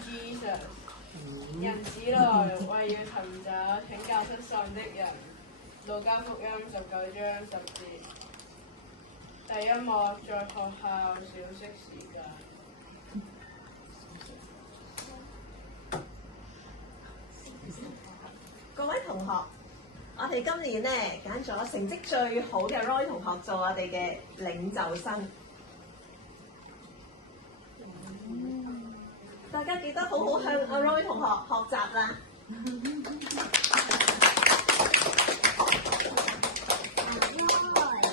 Jesus。人子來為要尋找拯救失喪的人。路加福音19章10節。第一幕在學校小息時間。各位同學，我哋今年咧揀咗成績最好嘅 Roy 同學做我哋嘅領袖生。大家記得好好向阿 Roy 同學學習啦！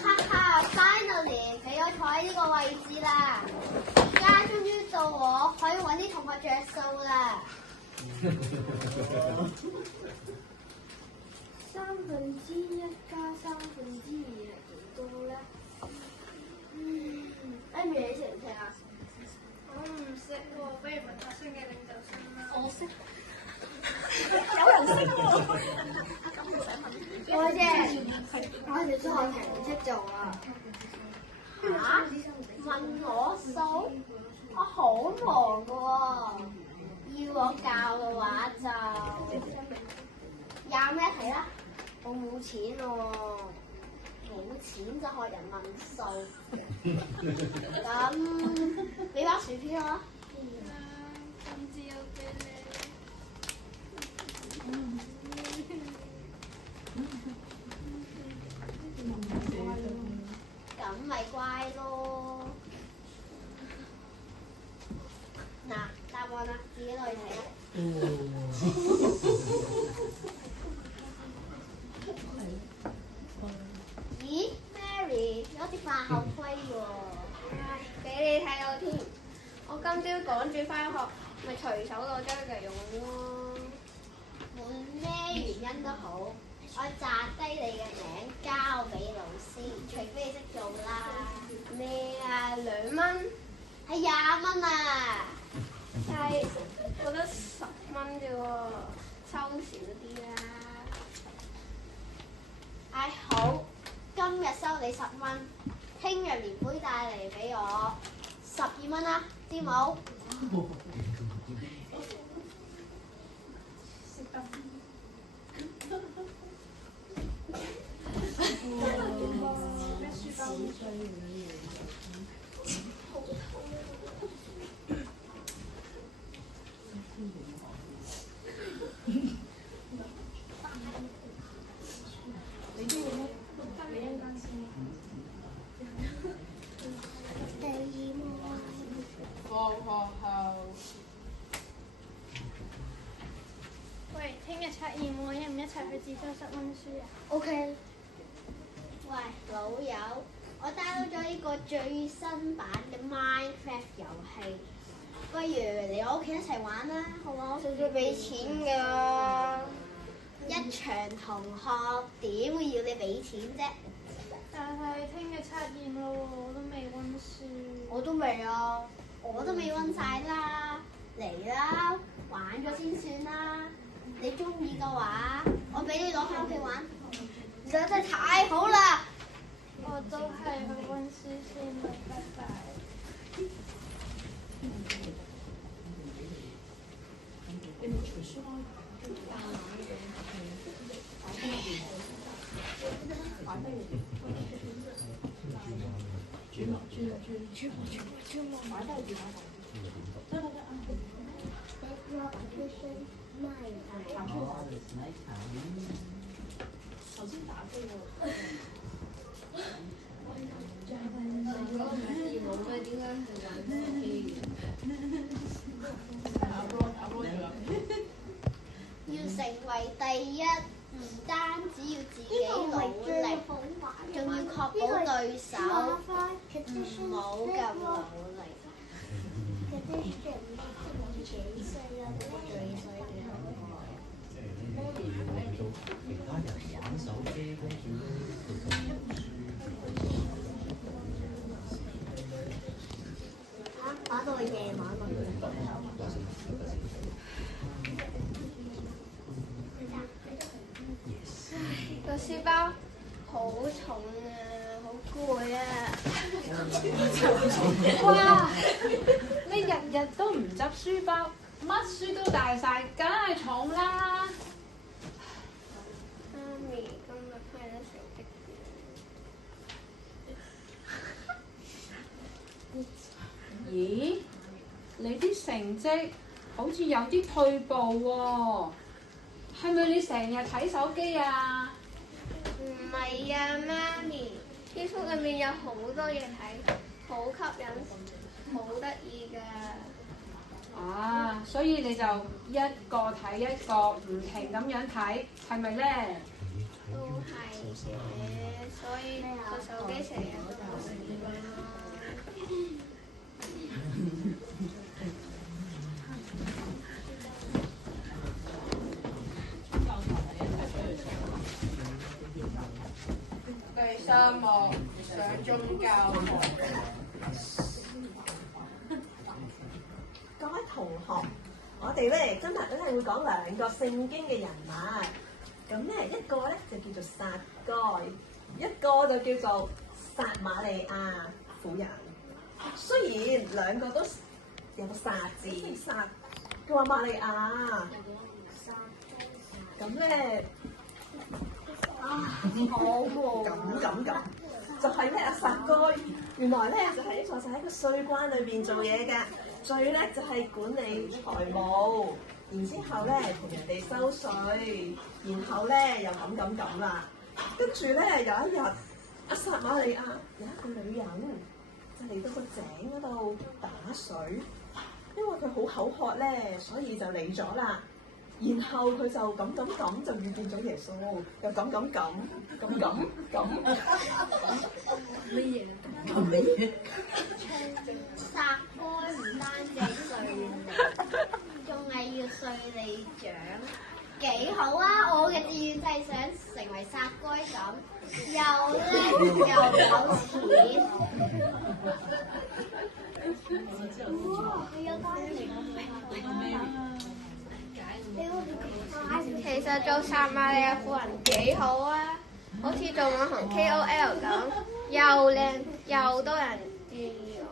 哈哈 ，finally 俾我坐喺呢個位置啦！而家終於到我可以揾啲同學着數啦。1/3加2係幾多咧？Amy 你識唔識啊？我唔識喎，不如問下新嘅領袖生啦。我識。有人識喎！我啫，我哋數學題唔識做啊。嚇？問我數？我好忙噶喎，要我教嘅話就廿咩題啦。我冇錢喎，冇錢就學人問數。咁俾包薯片我。今朝俾你。咁咪乖咯。嗱，答案啦，自己落去睇啦。咦 ，Mary 有啲化校規喎。唉，俾你睇到添。我今朝趕住翻學，咪隨手攞張嚟用咯。無論咩原因都好，我擲低你嘅名交俾老師，除非你識做啦。咩啊？2蚊？係20蚊啊！但係覺得10蚊啫喎，抽少啲啦。唉，好，今日收你10蚊，聽日連杯帶嚟俾我12蚊啦，知冇？咩書包？放學後。喂，聽日測驗喎，一唔一齊去自修室温書啊 OK。喂，老友，我 download 咗呢個最新版嘅 Minecraft 遊戲，不如嚟我屋企一齊玩啦，好唔好？使唔使俾錢㗎？一場同學點會要你俾錢啫？但係聽日測驗咯喎，我都未温書。我都未啊，我都未温晒啦，嚟啦，玩咗先算啦。你中意嘅話，我俾你攞翻屋企玩。實在真係太好啦！我都係去温書先啦，拜拜。頭先打機喎。要成為第一，唔單止要自己努力，仲要確保對手唔好咁努力。其他人玩手機，跟住玩到夜晚啊！個書包好重啊，好攰啊！哇！你日日都唔執書包，乜書都大晒，梗係重啦。媽咪今日批得成績咦？你啲成績好似有啲退步喎，係咪你成日睇手機啊？唔係啊，媽咪，Facebook裏面有好多嘢睇，好吸引，好得意㗎。啊，所以你就一個睇一個，唔停咁樣睇，係咪咧？都係嘅，所以個手機成日都冇事啦。第3幕上宗教學。各位同學，我哋咧今日咧會講2個聖經嘅人物，咁咧一個咧就叫做撒該，一個就叫做撒瑪利亞婦人。雖然2個都有個撒字，撒佢話瑪利亞，咁咧好咁，就係咧阿撒該，原來咧就係喺個稅關裏邊做嘢嘅。最叻就係管理財務，然之後咧同人哋收稅，然後咧又咁啦。跟住咧有一日，阿撒瑪利亞有一個女人就嚟到個井嗰度打水，因為佢好口渴咧，所以就嚟咗啦。然後佢就咁就遇見咗耶穌，又咁。乜嘢？撒該唔單止稅吏，仲係要稅吏長，幾好啊！我嘅志願就係想成為撒該咁，又叻又有錢。哇！佢有單嚟其實做撒瑪利亞婦人幾好啊，好似做網紅 KOL 咁，又靚又多人注意我。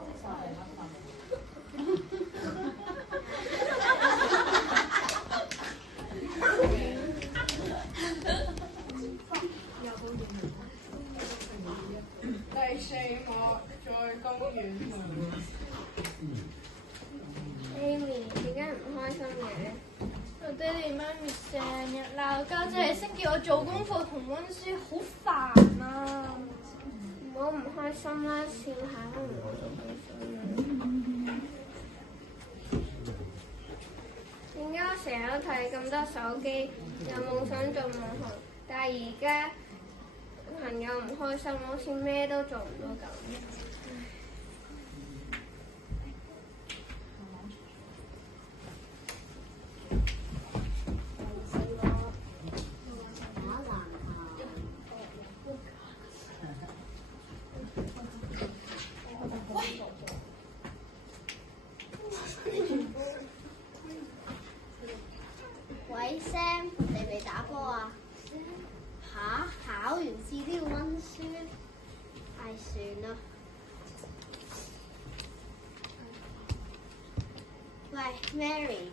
第4幕在公園。Amy 點解唔開心嘅？我爹哋媽咪成日鬧交，淨係識叫我做功課同温書，好煩啊！唔好唔開心啦，笑下都唔好咁開心啦。點解我成日都睇咁多手機，有夢想做網紅，但係而家朋友唔開心，好似咩都做唔到咁。喂 Sam，你未打波啊？嚇！考完試都要温書，唉算啦。喂 Mary，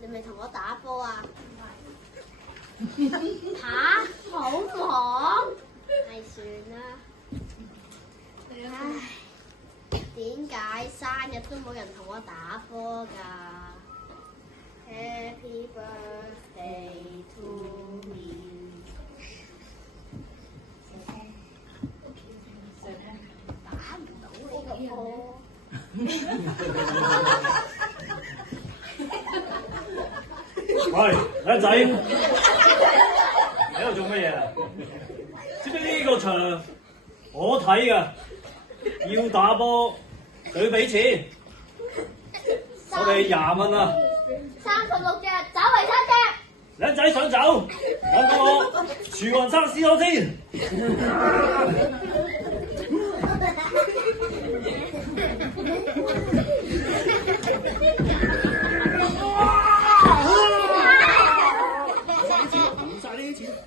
你咪同我打波啊？嚇！好忙，唉算啦。唉，點解生日都冇人同我打波㗎？Happy birthday to me。打唔到你個波。喂，靚仔，你喺度做乜嘢啊？知唔知呢個場我睇㗎？要打波就要俾錢，我哋20蚊啊！36隻，走為3隻。靚仔想走，等我廚房測試我先。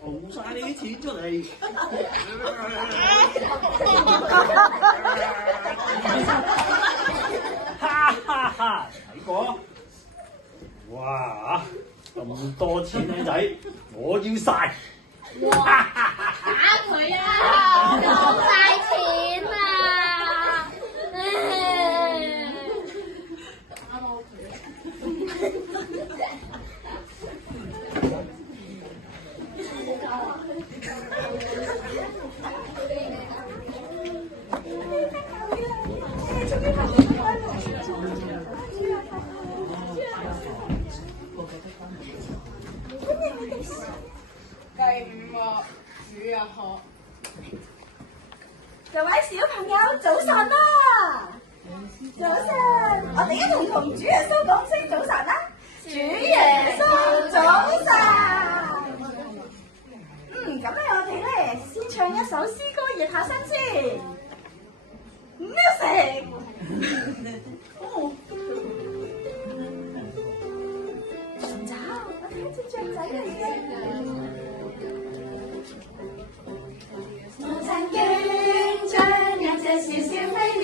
冇晒呢啲錢出嚟。哈哈哈！睇過。錢靚仔，我要晒。打佢啊！冇晒錢啊！第5幕主日學。各位小朋友早晨啦！早晨，我哋一齊同主耶穌講聲早晨啦！主耶穌早晨。咁咧我哋咧先唱一首詩歌熱下身先。Music。尋找，我哋一隻雀仔嚟嘅。我曾經將一隻小小飛鳥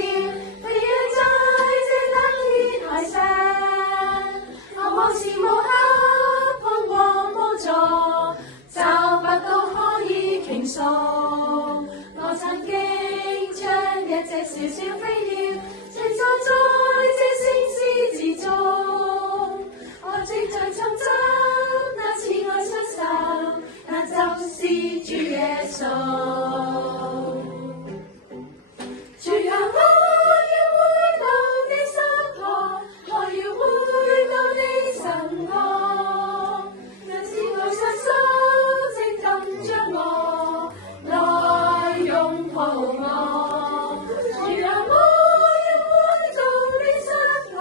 飛躍在這冷天台上，我無時無刻碰過無助，找不到可以傾訴。我曾經將一隻小小飛鳥靜坐在這聖詩之中，我正在尋找那慈愛親手，那就是主耶穌。主啊，我要回到你身旁，我要回到你身旁，那慈愛親手正等着我來擁抱我。主啊，我要回到你身旁，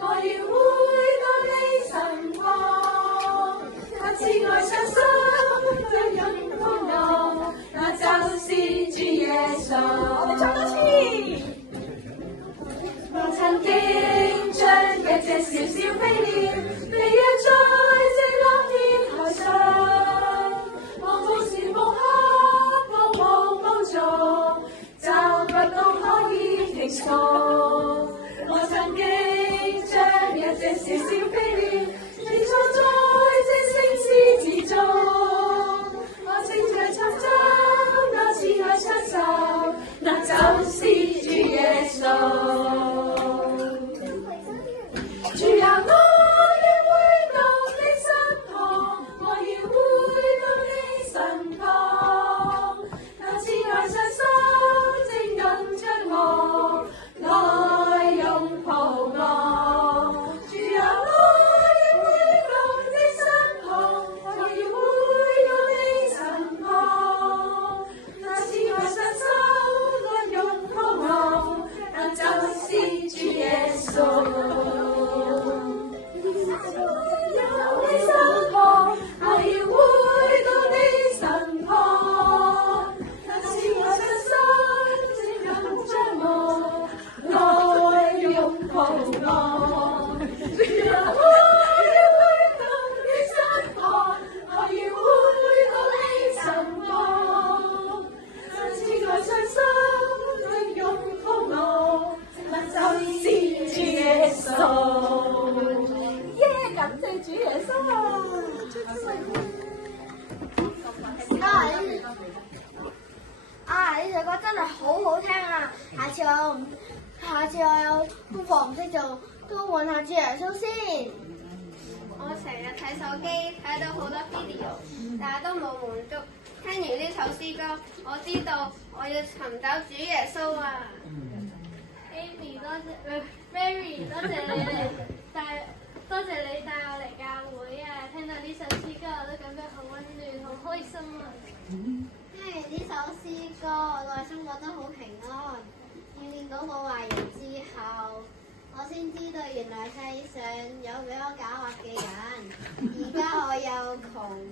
我要回到你身旁，那慈愛親手正擁抱我，那就是主耶穌。我哋唱多次。我曾經將一隻小小飛鳥飛躍在這冷天台上，我無時無刻彷徨無助，找不到可以傾訴。我曾經將一隻小小飛鳥寄坐在這聖詩之中，我正在尋找那慈愛親手，那就是主耶穌。主啊，我要回到你身旁，我要回到你身旁，那慈愛親手正等着我來擁抱我。主啊，我要回到你身旁，我要回到你身旁，那慈愛親手來擁抱我，那就是主耶穌。呢首歌真係好好聽啊！下次我有功課唔識做，都揾下主耶穌先。我成日睇手機，睇到好多 video，但係都冇滿足。聽完呢首詩歌，我知道我要尋找主耶穌啊 Amy 多謝，Mary 多謝你哋多謝你帶我嚟教會啊！聽到呢首詩歌，我都感覺好溫暖，好開心啊！聽完呢首詩歌，我內心覺得好平安。遇見到冇壞人之後，我先知道原來世上有比我狡猾嘅人。而家我又窮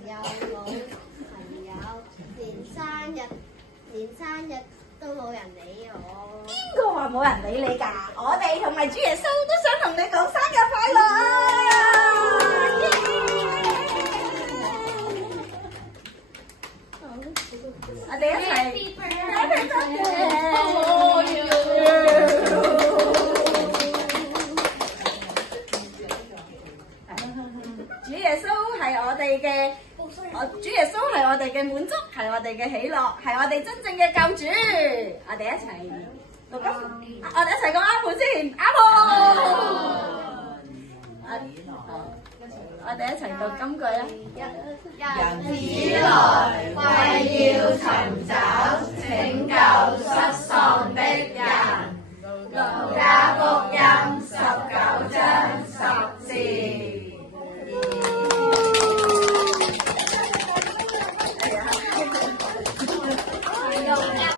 又老朋友，連生日都冇人理我。邊個話冇人理你㗎？我哋同埋主耶穌都想同你講生日快樂啊！我哋一齊 Happy birthday！主耶穌係我哋嘅主耶穌係我哋嘅滿足，係我哋嘅喜樂，係我哋真正嘅救主。我哋一齊讀金，我哋一齊講阿門先，阿門。我哋一齊讀金句啊！人子來為要尋找拯救失喪的人。路加福音